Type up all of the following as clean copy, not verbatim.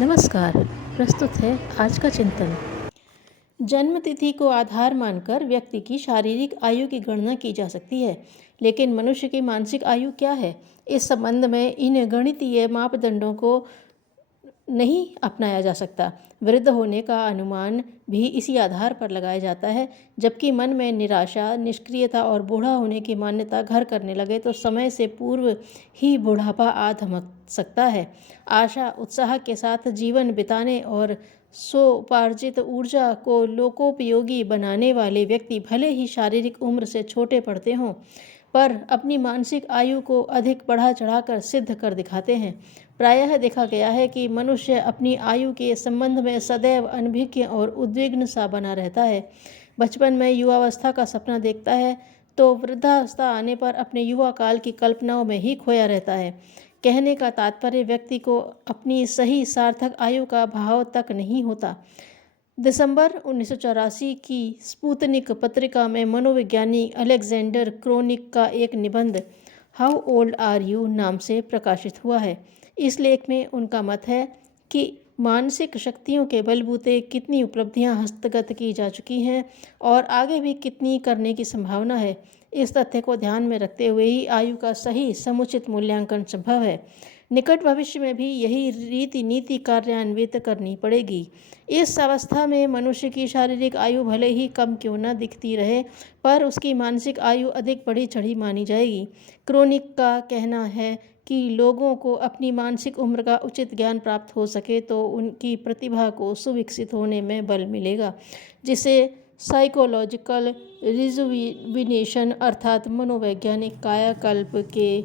नमस्कार। प्रस्तुत है आज का चिंतन। जन्म तिथि को आधार मानकर व्यक्ति की शारीरिक आयु की गणना की जा सकती है, लेकिन मनुष्य की मानसिक आयु क्या है? इस संबंध में इन गणितीय मापदंडों को नहीं अपनाया जा सकता। वृद्ध होने का अनुमान भी इसी आधार पर लगाया जाता है। जबकि मन में निराशा, निष्क्रियता और बूढ़ा होने की मान्यता घर करने लगे तो समय से पूर्व ही बुढ़ापा आ धमक सकता है। आशा उत्साह के साथ जीवन बिताने और स्वोपार्जित ऊर्जा को लोकोपयोगी बनाने वाले व्यक्ति भले ही शारीरिक उम्र से छोटे पड़ते हों, पर अपनी मानसिक आयु को अधिक बढ़ा चढ़ाकर सिद्ध कर दिखाते हैं। प्रायः देखा गया है कि मनुष्य अपनी आयु के संबंध में सदैव अनभिज्ञ और उद्विग्न सा बना रहता है। बचपन में युवावस्था का सपना देखता है तो वृद्धावस्था आने पर अपने युवा काल की कल्पनाओं में ही खोया रहता है। कहने का तात्पर्य व्यक्ति को अपनी सही सार्थक आयु का भाव तक नहीं होता। दिसंबर 1984 की स्पुतनिक पत्रिका में मनोविज्ञानी अलेक्जेंडर क्रोनिक का एक निबंध हाउ ओल्ड आर यू नाम से प्रकाशित हुआ है। इस लेख में उनका मत है कि मानसिक शक्तियों के बलबूते कितनी उपलब्धियां हस्तगत की जा चुकी हैं और आगे भी कितनी करने की संभावना है। इस तथ्य को ध्यान में रखते हुए ही आयु का सही समुचित मूल्यांकन संभव है। निकट भविष्य में भी यही रीति नीति कार्यान्वित करनी पड़ेगी। इस अवस्था में मनुष्य की शारीरिक आयु भले ही कम क्यों न दिखती रहे, पर उसकी मानसिक आयु अधिक बढ़ी चढ़ी मानी जाएगी। क्रोनिक का कहना है कि लोगों को अपनी मानसिक उम्र का उचित ज्ञान प्राप्त हो सके तो उनकी प्रतिभा को सुविकसित होने में बल मिलेगा, जिसे साइकोलॉजिकल रिजुविनेशन अर्थात मनोवैज्ञानिक कायाकल्प के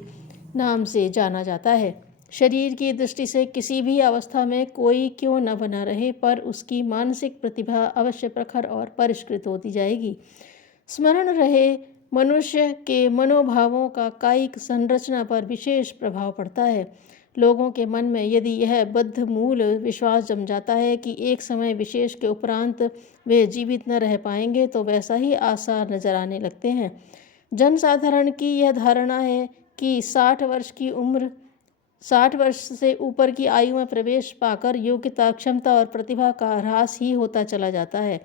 नाम से जाना जाता है। शरीर की दृष्टि से किसी भी अवस्था में कोई क्यों न बना रहे, पर उसकी मानसिक प्रतिभा अवश्य प्रखर और परिष्कृत होती जाएगी। स्मरण रहे, मनुष्य के मनोभावों का कायिक संरचना पर विशेष प्रभाव पड़ता है। लोगों के मन में यदि यह बद्धमूल विश्वास जम जाता है कि एक समय विशेष के उपरांत वे जीवित न रह पाएंगे, तो वैसा ही आसार नजर आने लगते हैं। जनसाधारण की यह धारणा है कि 60 वर्ष से ऊपर की आयु में प्रवेश पाकर योग्यता, क्षमता और प्रतिभा का ह्रास ही होता चला जाता है।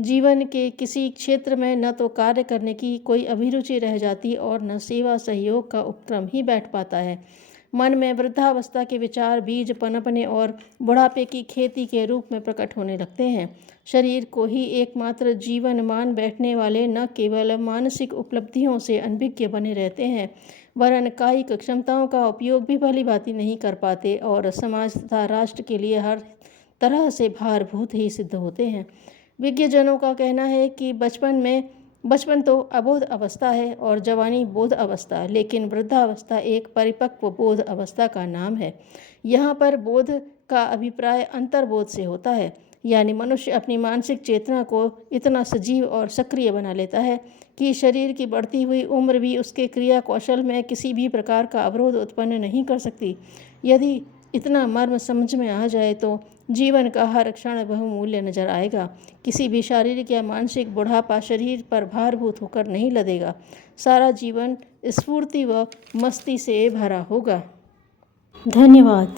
जीवन के किसी क्षेत्र में न तो कार्य करने की कोई अभिरुचि रह जाती और न सेवा सहयोग का उपक्रम ही बैठ पाता है। मन में वृद्धावस्था के विचार बीज पनपने और बुढ़ापे की खेती के रूप में प्रकट होने लगते हैं। शरीर को ही एकमात्र जीवन मान बैठने वाले न केवल मानसिक उपलब्धियों से अनभिज्ञ बने रहते हैं, वरन कायिक क्षमताओं का उपयोग भी भली भांति नहीं कर पाते और समाज तथा राष्ट्र के लिए हर तरह से भारभूत ही सिद्ध होते हैं। विज्ञजनों का कहना है कि बचपन तो अबोध अवस्था है और जवानी बोध अवस्था, लेकिन वृद्धावस्था एक परिपक्व बोध अवस्था का नाम है। यहाँ पर बोध का अभिप्राय अंतर्बोध से होता है, यानी मनुष्य अपनी मानसिक चेतना को इतना सजीव और सक्रिय बना लेता है कि शरीर की बढ़ती हुई उम्र भी उसके क्रिया कौशल में किसी भी प्रकार का अवरोध उत्पन्न नहीं कर सकती। यदि इतना मर्म समझ में आ जाए तो जीवन का हर क्षण बहुमूल्य नजर आएगा। किसी भी शारीरिक या मानसिक बुढ़ापा शरीर पर भारभूत होकर नहीं लदेगा। सारा जीवन स्फूर्ति व मस्ती से भरा होगा। धन्यवाद।